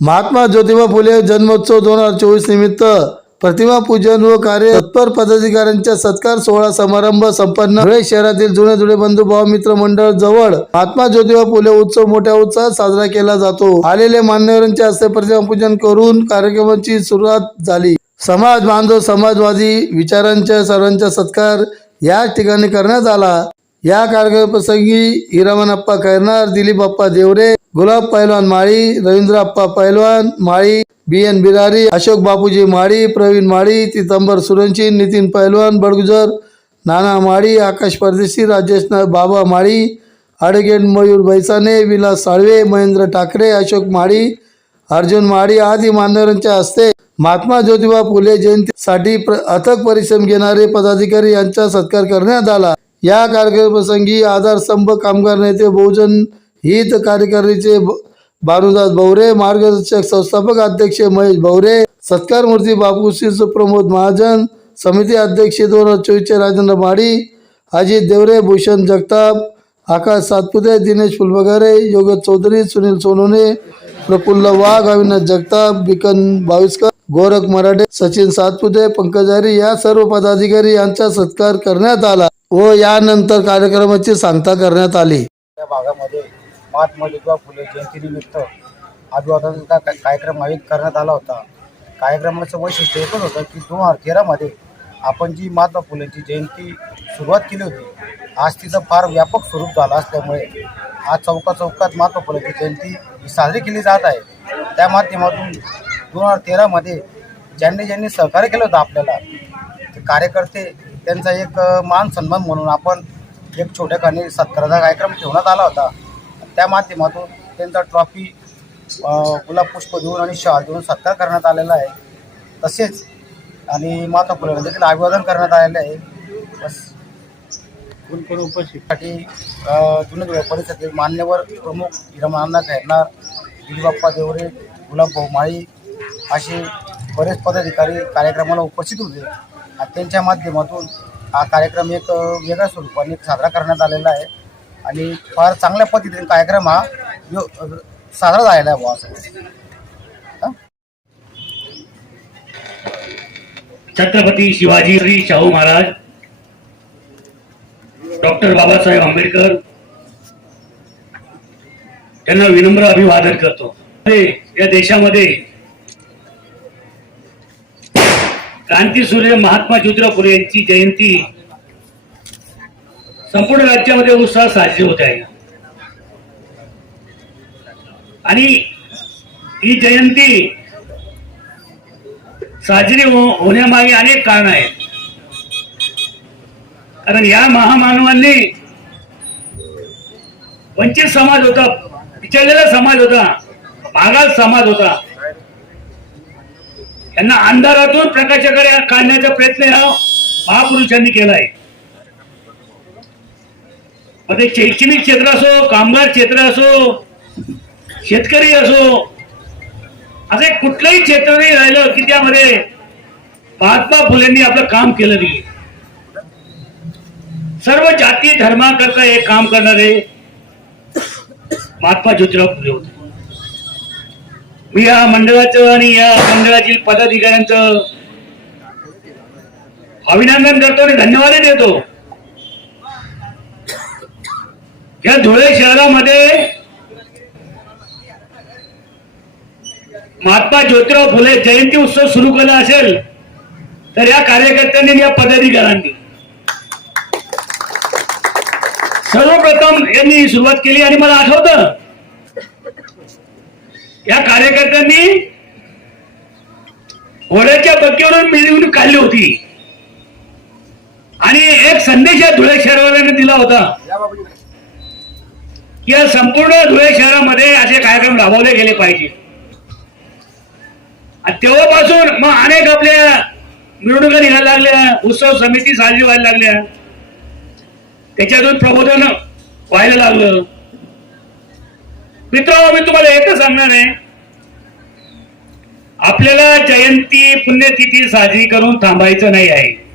महात्मा ज्योतिबा फुले जन्मोत्सव दोन हजार चोवीस निमित्त प्रतिमा पूजन व कार्य तत्पर पदाधिकाऱ्यांच्या सत्कार सोहळा समारंभ संपन्न. धुळे शहरातील जुने जुने बंधू भाव मित्र मंडळ जवळ महात्मा ज्योतिबा फुले उत्सव मोठ्या उत्साहात साजरा केला जातो. आलेले मान्यवरांच्या हस्ते प्रतिमा पूजन करून कार्यक्रमाची सुरुवात झाली. समाज बांधव समाजवादी विचारांच्या सर्वांचा सत्कार या ठिकाणी करण्यात आला. या कार्यक्रमप्रसंगी हिरामन अप्पा दिलीपप्पा दिलीप अप्पा देवरे गुलाब पैलवान माळी रवींद्र अप्पा पैलवान माळी बी एन बिरारी अशोक बापूजी माळी प्रवीण माळी तितंबर सुरंची नितीन पैलवान बडगुजर नाना माळी आकाश परदेशी राजेश बाबा माळी ॲडव्होकेट मयूर बैसाने विलास साळवे महेंद्र ठाकरे अशोक माळी अर्जुन माळी आदी मान्यवरांच्या हस्ते महात्मा ज्योतिबा फुले जयंतीसाठी अथक परिश्रम घेणारे पदाधिकारी यांचा सत्कार करण्यात आला. या कार्यक्रमप्रसंगी आधारस्तंभ कामगार नेते बहुजन हित कार्यकारिणीचे ब- भानुदास भवरे मार्गदर्शक संस्थापक अध्यक्ष महेश भवरे सत्कार मूर्ती बापूश्री सुप्रमोद महाजन समिती अध्यक्ष दोन हजार चोवीसचे राजेंद्र माडी अजित देवरे भूषण जगताप आकाश सातपुते दिनेश फुलबगारे योग चौधरी सुनील सोनोने प्रफुल्ल वाघ अविनाश जगताप बिकन बाविस्कर गोरख मराठे सचिन सातपुते पंकजारी या सर्व पदाधिकारी यांचा सत्कार करण्यात आला. व यानंतर कार्यक्रमाची सांगता करण्यात आली. या भागामध्ये महात्मा ज्योतिबा फुले जयंतीनिमित्त अभिवादनाचा का- कार्यक्रम आयोजित करण्यात आला होता. कार्यक्रमाचं वैशिष्ट्य एकच होतं की दोन हजार तेरामध्ये आपण जी महात्मा फुलेंची जयंती सुरुवात केली होती आज तिचं फार व्यापक स्वरूप झालं असल्यामुळे आज चौका चौकात महात्मा फुलेंची जयंती ही साजरी केली जात आहे. त्या माध्यमातून दोन हजार तेरामध्ये ज्यांनी ज्यांनी सहकार्य केलं होतं आपल्याला ते कार्यकर्ते त्यांचा एक मान सन्मान म्हणून आपण एक छोट्याखानी सत्काराचा कार्यक्रम ठेवण्यात आला होता. त्या माध्यमातून त्यांचा ट्रॉफी गुलाब पुष्प देऊन आणि शाल देऊन सत्कार करण्यात आलेला आहे. तसेच आणि माता फुलांना देखील अभिवादन करण्यात आलेले आहे. बस. साठी जुने परिषदेतील मान्यवर प्रमुख हिरमानंदा खैरनार दिलीबाप्पा देवरे गुलाब माळी असे बरेच पदाधिकारी कार्यक्रमाला उपस्थित होते. आणि त्यांच्या माध्यमातून हा कार्यक्रम एक वेगळ्या स्वरूपाने साजरा करण्यात आलेला आहे. आणि फार चांगल्या पद्धतीने कार्यक्रम हा यो साजरा झालेला आहे बुवा छत्रपती शिवाजी श्री शाहू महाराज डॉक्टर बाबासाहेब आंबेडकर त्यांना विनम्र अभिवादन करतो. ते या देशामध्ये क्रांतीसूर्य महात्मा ज्योतिराव फुले यांची जयंती संपूर्ण राज्यामध्ये उत्साह साजरी होत आहे. आणि ही जयंती साजरी हो- होण्यामागे अनेक कारण आहेत. कारण या महामानवांनी वंचित समाज होता पिछडलेला समाज होता मागास समाज होता त्यांना अंधारातून प्रकाशाकडे काढण्याचा प्रयत्न हा महापुरुषांनी केलाय. मग ते शैक्षणिक क्षेत्र असो कामगार क्षेत्र असो शेतकरी असो असे कुठलंही क्षेत्र नाही राहिलं की त्यामध्ये महात्मा फुलेंनी आपलं काम केलं नाही. सर्व जाती धर्माकरता हे काम करणारे महात्मा ज्योतिराव फुले होते. मी या मंडळाचं आणि या मंडळातील पदाधिकाऱ्यांचं अभिनंदन करतो आणि धन्यवाद देतो. या धुळे शहरामध्ये महात्मा ज्योतिराव फुले जयंती उत्सव सुरू केला असेल तर या कार्यकर्त्यांनी या पदाधिकाऱ्यांनी सर्वप्रथम यांनी सुरुवात केली आणि मला आठवतं या कार्यकर्त्यांनी घोड्याच्या बक्कीवरून मिळवून काढली होती. आणि एक संदेश या धुळे शहरवाल्यांनी दिला होता. की या संपूर्ण धुळे शहरामध्ये असे कार्यक्रम राबवले गेले पाहिजे. तेव्हापासून मग अनेक आपल्या मिरवणुका निघायला लागल्या उत्सव समिती साजरी व्हायला लागल्या. त्याच्यातून प्रबोधन व्हायला लागलं. मित्र मी तुम्हाला एकच सांगणार आहे. आपल्याला जयंती पुण्यतिथी साजरी करून थांबायचं नाही आहे.